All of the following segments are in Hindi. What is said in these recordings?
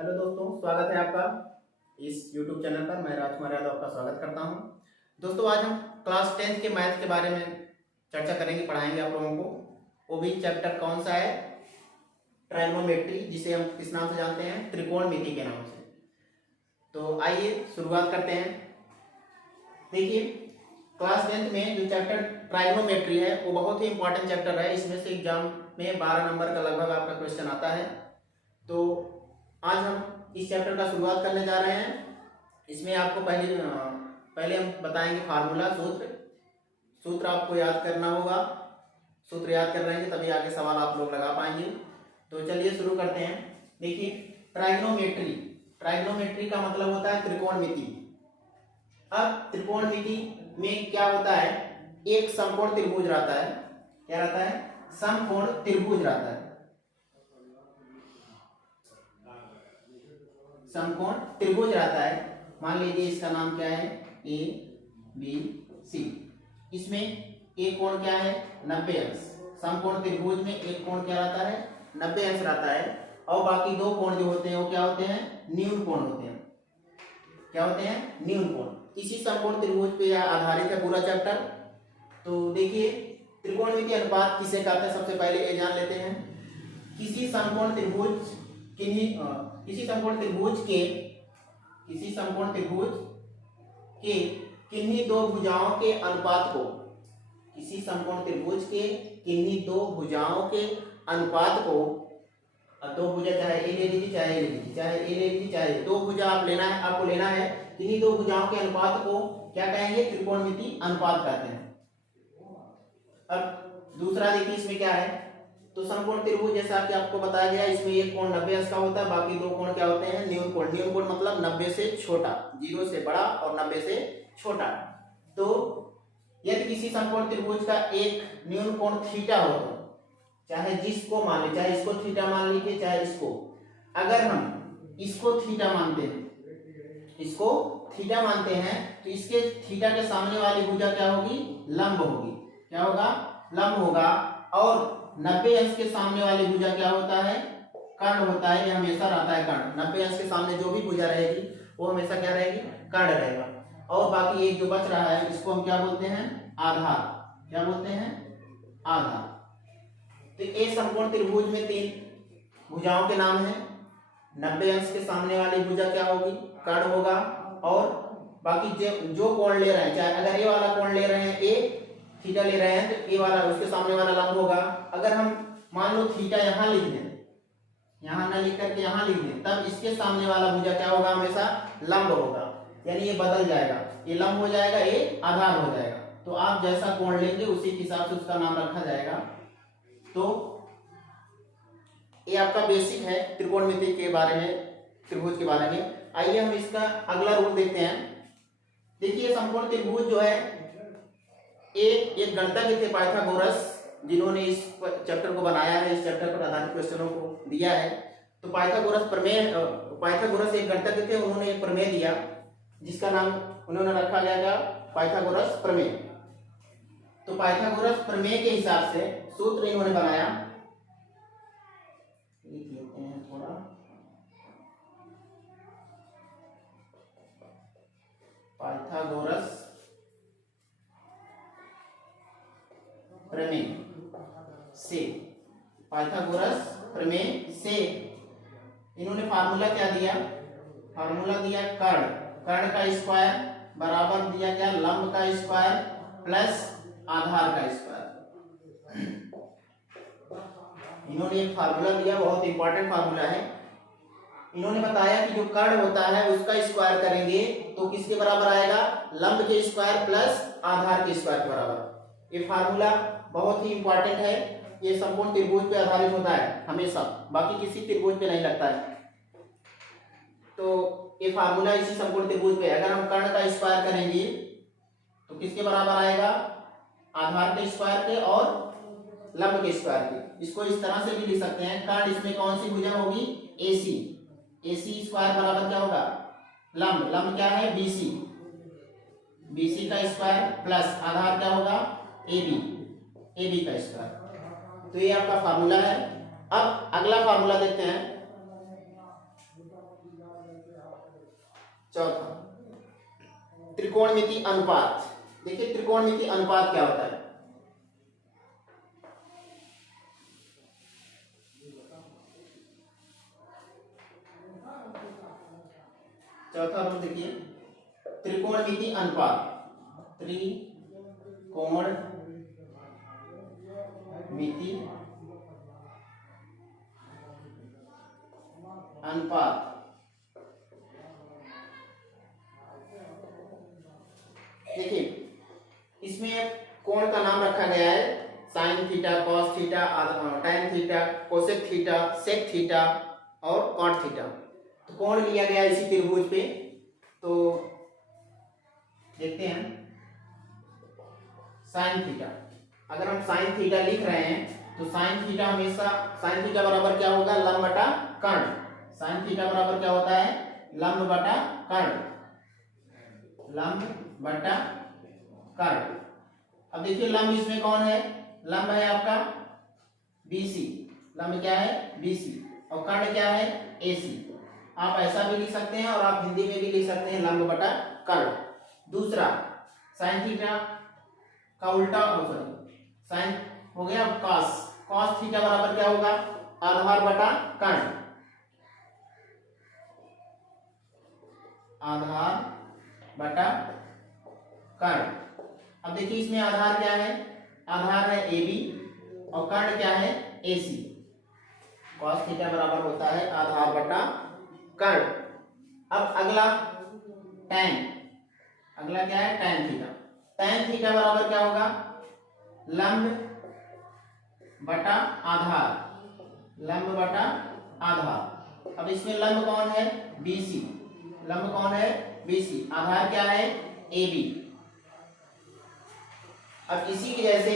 हेलो दोस्तों, स्वागत है आपका इस YouTube चैनल पर। मैं राजकुमार यादव आपका स्वागत करता हूं। दोस्तों, आज हम क्लास 10th के मैथ के बारे में चर्चा करेंगे, पढ़ाएंगे आप लोगों को। वो भी चैप्टर कौन सा है? ट्राइगोनोमेट्री, जिसे हम किस नाम से जानते हैं? त्रिकोणमिति के नाम से। तो आइए शुरुआत करते हैं। देखिए, क्लास 10th में जो चैप्टर ट्राइगोनोमेट्री है वो बहुत ही इंपॉर्टेंट चैप्टर है। इसमें से एग्जाम में 12 नंबर का लगभग आपका क्वेश्चन आता है। तो आज हम इस चैप्टर का शुरुआत करने जा रहे हैं। इसमें आपको पहले हम बताएंगे फार्मूला, सूत्र आपको याद करना होगा। सूत्र याद कर रहेंगे तभी आगे सवाल आप लोग लगा पाएंगे। तो चलिए शुरू करते हैं। देखिए, ट्राइगोनोमेट्री का मतलब होता है त्रिकोणमिति। अब त्रिकोणमिति में क्या होता है? एक समकोण त्रिभुज रहता है। क्या रहता है? समकोण त्रिभुज रहता है। समकोण त्रिभुज रहता है। मान लीजिए इसका नाम क्या है? A B C. इसमें एक कोण क्या है? 90 अंश। समकोण त्रिभुज में एक कोण क्या रहता है? 90 अंश रहता है। और बाकी दो कोण जो होते हैं वो क्या होते हैं? न्यून कोण होते हैं। क्या होते हैं? न्यून कोण। इसी समकोण त्रिभुज पे आधारित है पूरा चैप्टर। तो देखिए, त्रिकोणमिति अनुपात किसे कहते हैं? सबसे पहले ये जान लेते हैं। किसी समकोण त्रिभुज के किन्हीं दो भुजाओं के अनुपात को, किसी समकोण त्रिभुज के किन्हीं दो भुजाओं के अनुपात को, दो भुजा चाहे ए ले लीजिए चाहे ए ले लीजिए, चाहे ए ले लीजिए चाहे दो भुजा आपको लेना है। किन्हीं दो भुजाओं के अनुपात को क्या कहेंगे? त्रिकोणमिति अनुपात कहते हैं। अब दूसरा देखिए, इसमें क्या है? तो समकोण त्रिभुज जैसा कि आपको बताया गया, इसमें एक कोण 90 अंश का होता है, बाकी दो कोण क्या होते हैं? न्यून कोण। न्यून कोण मतलब 90 से छोटा, 0 से बड़ा और 90 से छोटा। तो यदि किसी समकोण त्रिभुज का एक न्यून कोण थीटा हो, चाहे जिसको मान लीजिए, चाहे इसको थीटा मान लीजिए चाहे इसको, अगर हम इसको थीटा मानते हैं, तो इसके थीटा के सामने वाली भुजा क्या होगी? लंब होगी। क्या होगा? लंब होगा। और 90 अंश के सामने वाली भुजा क्या होता है? कर्ण होता है। ये हमेशा रहता है कर्ण। 90 अंश के सामने जो भी भुजा रहेगी वो हमेशा क्या रहेगी? कर्ण रहेगा। और बाकी एक जो बच रहा है इसको हम क्या बोलते हैं? आधार। क्या बोलते हैं? आधार। तो एक समकोण त्रिभुज में 3 भुजाओं के नाम है। 90 अंश के सामने वाली भुजा क्या होगी? कर्ण होगा। और बाकी जो कोण ले रहे हैं, चाहे अगर ये वाला कोण ले रहे हैं, ए थीटा ले रहे हैं, तो ये वाला उसके सामने वाला लंब होगा। अगर हम मान लो थीटा यहाँ लिख दें, यहाँ ना लिख करके यहाँ लिख दें, तब इसके सामने वाला भुजा क्या होगा? हमेशा लंब होगा। यानी ये बदल जाएगा, ये लंब हो जाएगा, ये आधार हो जाएगा। तो आप जैसा कोण लेंगे उसी के हिसाब से उसका नाम रखा जाएगा। तो ये आपका बेसिक है त्रिकोणमिति के बारे में, त्रिभुज के बारे में। आइए हम इसका अगला रूल देखते हैं। देखिए, समकोण त्रिभुज जो है, एक गणितज्ञ थे पाइथागोरस, जिन्होंने इस चैप्टर को बनाया है, इस चैप्टर पर आधारित क्वेश्चनों को दिया है। तो पाइथागोरस एक गणितज्ञ थे। उन्होंने एक प्रमेय दिया जिसका नाम उन्होंने रखा गया था पाइथागोरस प्रमेय। तो पाइथागोरस प्रमेय के हिसाब से सूत्र इन्होंने बनाया। लिख लेते हैं थोड़ा। पाइथागोरस प्रमेय से इन्होंने फार्मूला क्या दिया? फार्मूला दिया कर्ण का स्क्वायर बराबर दिया गया लंब का स्क्वायर प्लस आधार का स्क्वायर। इन्होंने एक फार्मूला दिया, बहुत इंपॉर्टेंट फार्मूला है। इन्होंने बताया कि जो कर्ण होता है उसका स्क्वायर करेंगे तो किसके बराबर आएगा? लंब के स्क्वायर प्लस आधार के स्क्वायर के बराबर। ये फार्मूला बहुत ही इंपॉर्टेंट है। ये समकोण त्रिभुज पे आधारित होता है हमेशा, बाकी किसी त्रिभुज पे नहीं लगता है। तो ये फार्मूला इसी समकोण त्रिभुज पे, अगर हम कर्ण का स्क्वायर करेंगे तो किसके बराबर आएगा? आधार के स्क्वायर के और लंब के स्क्वायर के। इसको इस तरह से भी लिख सकते हैं। कर्ण इसमें कौन सी भुजा होगी? AC। AC स्क्वायर बराबर क्या होगा? लंब क्या है? BC का स्क्वायर प्लस आधार क्या होगा? AB का स्क्वायर। तो ये आपका फार्मूला है। अब अगला फार्मूला देखते हैं। चौथा त्रिकोणमिति अनुपात। देखिए त्रिकोणमिति अनुपात क्या होता है। चौथा रूल देखिए त्रिकोणमिति अनुपात। त्रिकोणमिति अनुपात। देखिए इसमें कोण का नाम रखा गया है sine theta, cos theta, tan theta, cosec theta, sec theta और कॉट थीटा। तो कोण लिया गया इसी त्रिभुज पे। तो देखते हैं साइन थीटा। अगर हम साइन थीटा लिख रहे हैं तो साइन थीटा हमेशा साइन थीटा बराबर क्या होगा, लंब बटा कर्ण। साइन थीटा बराबर क्या होता है, लंब बटा कर्ण, लंब बटा कर्ण। अब देखिए लंब इसमें कौन है, लंब है आपका BC। लंब क्या है BC और कर्ण क्या है AC। आप ऐसा भी लिख सकते हैं और आप हिंदी में भी लिख सकते हैं लंब बटा कर्ण। दूसरा साइन थीटा का उल्टा, साइन हो गया कॉस। कॉस थीटा बराबर क्या होगा, आधार बटा कर्ण, आधार बटा कर्ण। अब देखिए इसमें आधार क्या है, आधार है AB और कर्ण क्या है AC। कॉस थीटा बराबर होता है आधार बटा कर्ण। अब अगला टैन, अगला क्या है टैन थीटा। टैन थीटा बराबर क्या होगा, लंब बटा आधार, लंब बटा आधार। अब इसमें लंब कौन है BC, लंब कौन है BC, आधार क्या है AB। अब इसी की जैसे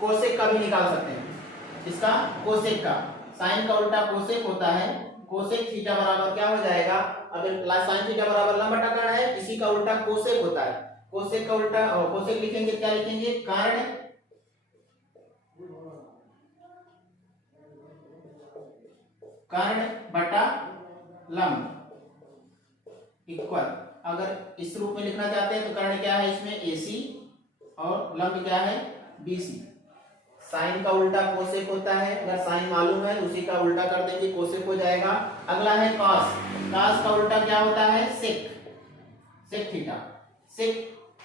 कोसेक का भी निकाल सकते हैं। इसका कोसेक का, साइन का उल्टा कोसेक होता है। कोसेक थीटा बराबर क्या हो जाएगा, अगर साइन थीटा बराबर लंब बटा कर्ण है, इसी का उल्टा कोसेक होता है। कोसेक का उल्टा कोसेक लिखेंगे क्या लिखेंगे, कर्ण कर्ण बटा लंब इक्वल। अगर इस रूप में लिखना चाहते हैं तो कर्ण क्या है इसमें AC और लंब क्या है BC। साइन का उल्टा कोसेक होता है, अगर साइन मालूम है उसी का उल्टा कर देंगे कोसेक हो जाएगा। अगला है कॉस। कॉस का उल्टा क्या होता है सेक, सेक थीटा। सेक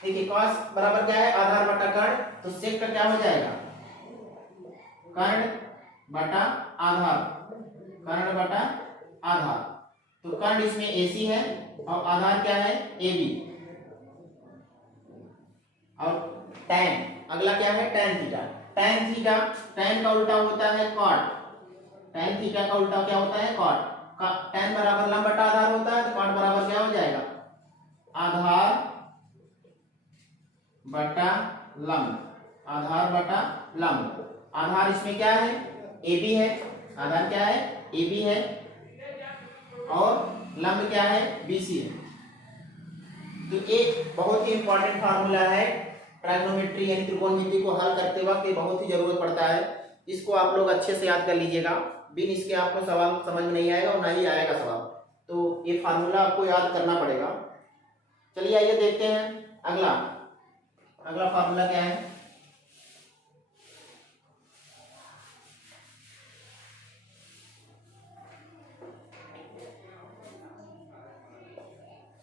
देखिए कॉस बराबर क्या है आधार बटा कर्ण, तो सेक का क्या हो जाएगा कर्ण बटा आधार, कर्ण बटा आधार। तो कर्ण इसमें AC है और आधार क्या है AB। और टैन, अगला क्या है tan theta. Tan theta, tan का उल्टा होता है कॉट। टैन थीटा का उल्टा क्या होता है कॉट। टैन बराबर लंब बटा आधार होता है, तो कॉट बराबर क्या हो जाएगा आधार बटा लंब, आधार बटा लंब। आधार इसमें क्या है AB है, आधार क्या है AB है और लंब क्या है BC है। तो एक बहुत ही इंपॉर्टेंट फार्मूला है ट्राइगोनोमेट्री यानी त्रिकोणमिति को हल करते वक्त, ये बहुत ही जरूरत पड़ता है। इसको आप लोग अच्छे से याद कर लीजिएगा, बिन इसके आपको सवाल समझ में नहीं आएगा और ना ही आएगा सवाल। तो ये फार्मूला आपको याद करना पड़ेगा। चलिए आइए देखते हैं अगला, अगला फार्मूला क्या है।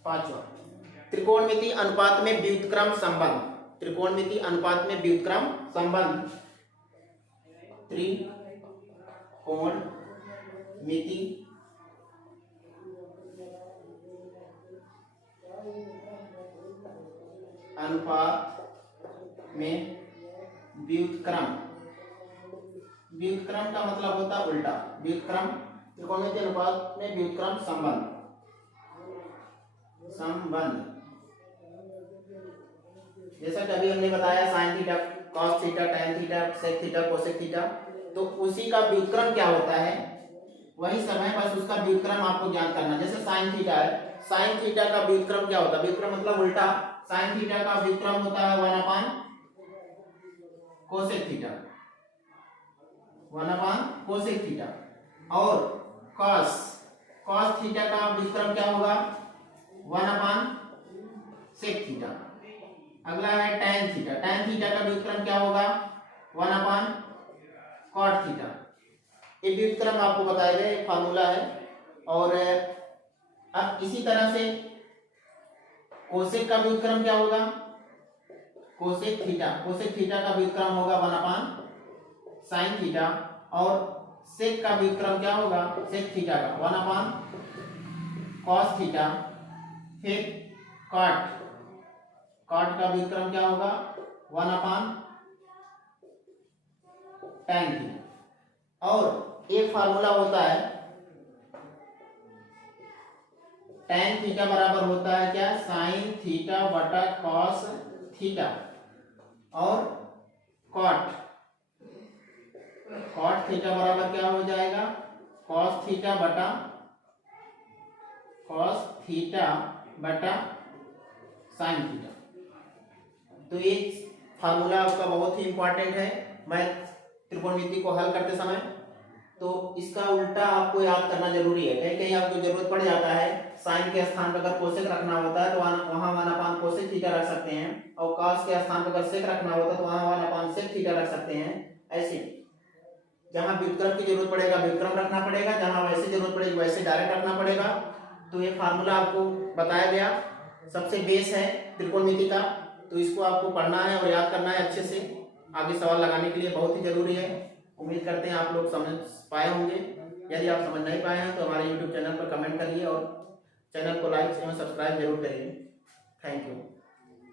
पांचवा त्रिकोणमिति अनुपात में व्युत्क्रम संबंध। त्रिकोणमिति अनुपात में व्युत्क्रम संबंध। त्रिकोणमिति अनुपात में व्युत्क्रम, व्युत्क्रम का मतलब होता है उल्टा, व्युत्क्रम त्रिकोणमिति अनुपात में व्युत्क्रम संबंध, संबंध। जैसा कि अभी हमने बताया sine theta, cos theta, tan theta, sec theta, cosec theta, तो उसी का व्युत्क्रम क्या होता है वही सब है, बस उसका व्युत्क्रम आपको ज्ञात करना। जैसे साइन थीटा है, साइन थीटा का व्युत्क्रम क्या होता है, व्युत्क्रम मतलब उल्टा। साइन थीटा का व्युत्क्रम होता है 1 अपान कोसेक थीटा, 1 अपान कोसेक थीटा। और कॉस, कॉस थीटा का व्युत्क्रम क्या होगा 1/sec थीटा। अगला है tan थीटा। tan थीटा का व्युत्क्रम क्या होगा? 1/cot theta. ये व्युत्क्रम आपको बताया गया, एक फार्मूला है। और अब इसी तरह से कोसेक का व्युत्क्रम क्या होगा? Cosec theta. कोसेक थीटा का व्युत्क्रम होगा 1/sin थीटा। और सेक का व्युत्क्रम क्या होगा? सेक थीटा का 1/cos थीटा। फिर कॉट का व्युत्क्रम क्या होगा? 1/tan theta. और एक फार्मूला होता है tan थीटा बराबर होता है क्या? sin थीटा बटा cos थीटा। और cot थीटा बराबर क्या हो जाएगा? cos थीटा बटा sin थीटा। तो ये फार्मूला आपका बहुत ही इंपॉर्टेंट है मैथ त्रिकोणमिति को हल करते समय। तो इसका उल्टा आपको याद करना जरूरी है। कहीं कहीं आपको जरूरत पड़ जाता है, साइन के स्थान पर अगर कोसेक रखना होता है तो वहां 1/cosec थीटा रख सकते हैं, और cos के स्थान पर अगर सेक रखना होता है तो वहां 1/sec थीटा रख सकते हैं। ऐसे जहां व्युत्क्रम की जरूरत पड़ेगा व्युत्क्रम रखना पड़ेगा, जहां वैसे जरूरत पड़ेगी वैसे डायरेक्ट रखना पड़ेगा। तो ये फार्मूला आपको बताया गया, सबसे बेस है त्रिकोणमिति का। तो इसको आपको पढ़ना है और याद करना है अच्छे से, आगे सवाल लगाने के लिए बहुत ही जरूरी है। उम्मीद करते हैं आप लोग समझ पाए होंगे। यदि आप समझ नहीं पाए हैं तो हमारे YouTube चैनल पर कमेंट करिए और चैनल को लाइक एवं सब्सक्राइब जरूर करिए। Thank you.